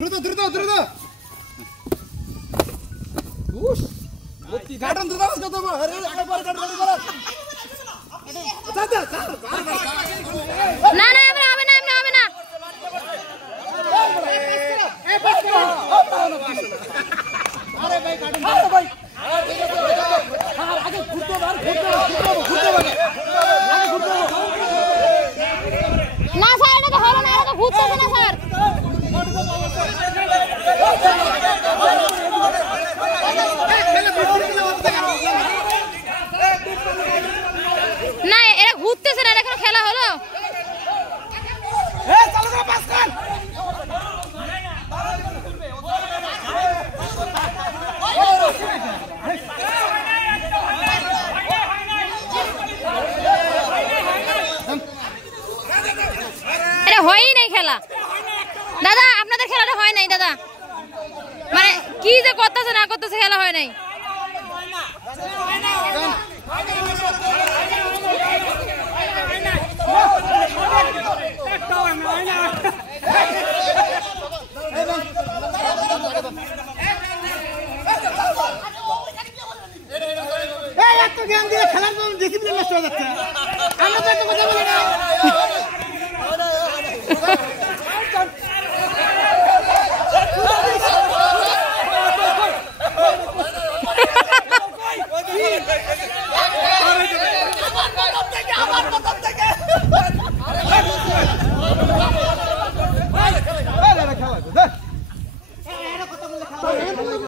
দ্রুত দ্রুত দ্রুত উস গার্ডেন দ্রুত আওয়াজ কত আরে একবার গার্ডেন কর না না আমরা হবে না আমরা হবে না আরে ভাই গার্ডেন আরে ভাই আর আগে ঘুরতে বার ঘুরতে আগে ঘুরতে না স্যার এটা তো হলো না এটা তো ঘুরতেছে না স্যার না এরা ঘুরতেছে না, এটা কোনো খেলা হলো? এটা হয়ই নাই খেলা দাদা, আপনাদের খেলাটা হয় নাই দাদা, মানে কি যে করতেছে না করতেছে খেলা হয় নাই। জ্ঞান দিয়ে খেলার ডিসিপ্লিন নষ্ট হয়ে যাচ্ছে। আমরা তো একটা কথা বলি না।